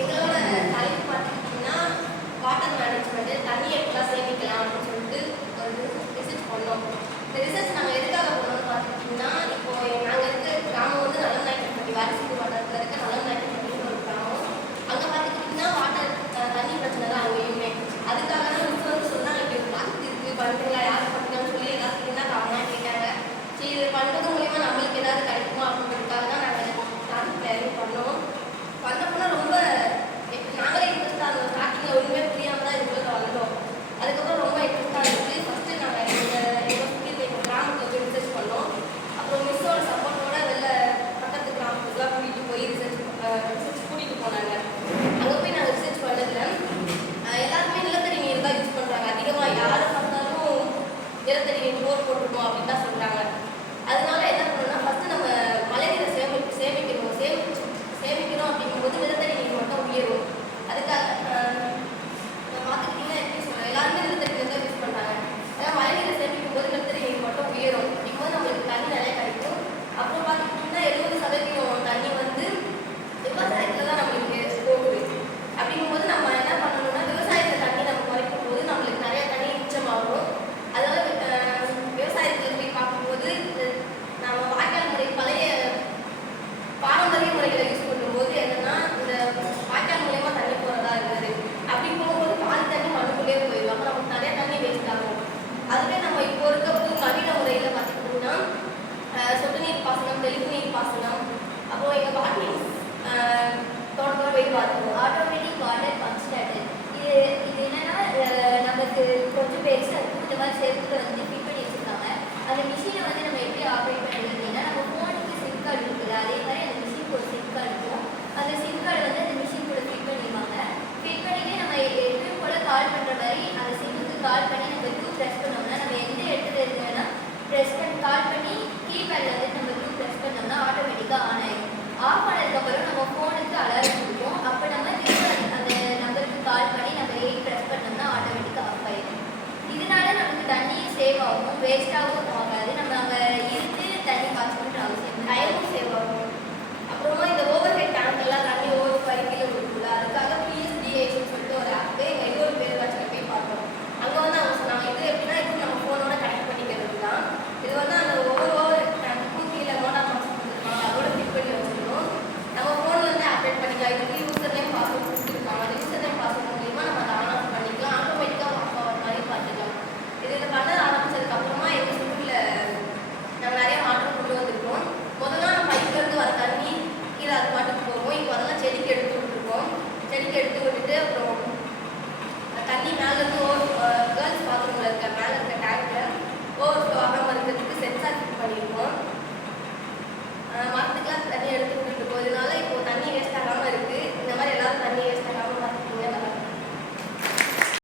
எங்களோட தலைப்பு பார்த்துக்கிட்டிங்கன்னா வாட்டர் மேனேஜ்மெண்ட்டு, தண்ணி எப்படிலாம் சேமிக்கலாம் அப்படின்னு சொல்லிட்டு ஒரு ரிசர்ச் பண்ணோம். இந்த ரிசர்ச் நாங்கள் எதுக்காக பண்ணோம்னு பார்த்துக்கிட்டிங்கன்னா, இப்போ நாங்கள் இருக்க கிராமம் வந்து நலம்நாயக்கன்பட்டி, வாரிசு வட்டத்தில் இருக்க நலம்நாயக்கன்பட்டின்னு ஒரு கிராமம். அங்கே பார்த்துக்கிட்டிங்கன்னா வாட்டர் தண்ணி பிரச்சனை தான் அங்கேயுமே. அதுக்காக தான் மிஸ் வந்து சொன்னாங்க, இப்படி ஒரு ப்ராஜெக்ட் இருக்குது பண்ணுறீங்களா, யாரும் பண்ணுறான்னு சொல்லி எல்லாத்துக்கும் தான் காரணம் கேட்டாங்க. சரி, இது பண்ணுறது மூலிமா நம்மளுக்கு ஏதாவது கிடைக்குமா அப்படின்றதுக்காக தான் நாங்கள் ப்ராஜெக்ட் தயாரி பண்ணோம். பண்ணப்போனா ரொம்ப நாங்களே இன்ட்ரெஸ்டாக இருந்தோம். ஸ்டார்டிங்கில் ஒன்றுமே புரியாமல் தான் இதுக்குள்ள வந்தோம். அதுக்கப்புறம் ரொம்ப இன்ட்ரெஸ்டாக இருந்துச்சு. ஃபஸ்ட்டு நாங்கள் எங்கள் கிராமத்தை வந்து ரிசர்ச் பண்ணோம். அப்புறம் மிஸ்ஸோட சப்போர்ட்டோட பக்கத்து கிராமத்துக்குலாம் கூட்டிகிட்டு போய் ரிசர்ச் கூட்டிகிட்டு போனாங்க. அங்கே போய் நாங்கள் ரிசர்ச் பண்ணதில்லை. எல்லாருமே நிலத்தடி நீர் தான் யூஸ் பண்ணுறாங்க. அதிகமாக யாரை பார்த்தாலும் நிலத்தடி நீர் போர் போட்டிருக்கோம் அப்படின்னு தான் சொல்கிறாங்க. அதனால என்ன பண்ணணும்னா, ஃபஸ்ட்டு நம்ம மழை நீரை சேமிக்கிறோம் அப்படிங்கும்போது நிலத்தடி நீர் மட்டும் உயரும். அதுக்காக பார்த்துக்கிட்டிங்கன்னா எப்படி சொல்கிறேன், எல்லாருமே நிலத்தடி நீர் தான் யூஸ் பண்ணுறாங்க. அதாவது மழை நீரை சேமிக்கும் போது நிலத்தடி நீர் மட்டும் உயரும். அப்படிங்கும்போது நம்மளுக்கு தண்ணி நிறைய கிடைக்கும். அப்புறம் பார்த்துக்கிட்டிங்கன்னா 70% தண்ணி வந்து விவசாயத்தில் தான் நம்மளுக்கு போகுது. அப்படிங்கும்போது நம்ம என்ன பண்ணணும்னா, விவசாயத்தில் தண்ணி நம்ம குறைக்கும் போது நம்மளுக்கு நிறைய தண்ணி மிச்சமாகும். அதனால விவசாயத்தில் போய் பார்க்கும்போது நம்ம வாய்க்கால் முறை பழைய பாரம்பரிய முறைகளை யூஸ் பண்ணும்போது என்னன்னா, இந்த வாய்க்கால் மூலயமா தண்ணி போகிறதா இருக்குது. அப்படி போகும்போது பாதி தண்ணி மண்ணுக்குள்ளே போயிடும். அப்போ நமக்கு நிறைய தண்ணி வேஸ்ட் ஆகும். அதுவே நம்ம இப்போ இருக்க நவீன முறையில் பார்த்துக்கிட்டோம்னா, சொட்டு நீர் பாசனம், தெளிப்பு நீர் பாசனம், அப்புறம் எங்கள் பாட்டி தோட்டத்தோட போய் பார்த்தோம். Automatic water pump starter. இது என்னன்னா, நமக்கு கொஞ்சம் பெருசாக இருக்கும். இந்த மாதிரி செருப்புல வந்து ஃபிட் பண்ணி வச்சுருக்காங்க. அந்த மிஷினை வந்து நம்ம எப்படி ஆப்ரேட் பண்ணுறது அப்படின்னா, நம்ம ஃபோனுக்கு சிம் கார்டு இருக்குது, அதே மாதிரி அந்த மிஷினுக்கு ஒரு சிம் கார்டு இருக்கும். அந்த சிம் கார்டு வந்து அந்த மிஷின் கூட ஃபிட் பண்ணிடுவாங்க. ஃபிட் பண்ணிவிட்டு நம்ம எப்பயும் போல் கால் பண்ணுற மாதிரி அந்த சிம்முக்கு கால் பண்ணி நம்ம ப்ரெஸ் பண்ணோம்னா, நம்ம எந்த இடத்துல இருக்குன்னா கால் பண்ணி கீபேடில் வந்து நம்ம ப்ரெஸ் பண்ணோம்னா ஆட்டோமேட்டிக்காக ஆன் ஆகிடும். ஆஃப் ஆனதுக்கப்புறம் நம்ம ஃபோனுக்கு அலாரம் கொடுப்போம். அப்போ நம்ம திரும்ப அந்த நம்பருக்கு கால் பண்ணி நம்ம ப்ரெஸ் பண்ணோம்னா ஆட்டோமேட்டிக்காக ஆஃப் ஆகிடும். இதனால நமக்கு தண்ணியும் சேவ் ஆகும், வேஸ்ட்டாகவும் ஆகாது. நம்ம அங்கே இருந்து தண்ணி காய்ச்சணுன்ற அவசியம், டைமும் சேவ் ஆகும். அப்புறமா இந்த ஓவர் ஹெட் டேங்க் எல்லாம் தண்ணி ஓவர் 5 கிலோ இருக்குல்ல, அதுக்காக PSDH சொல்லிட்டு ஒரு ஆப்பு எங்கள்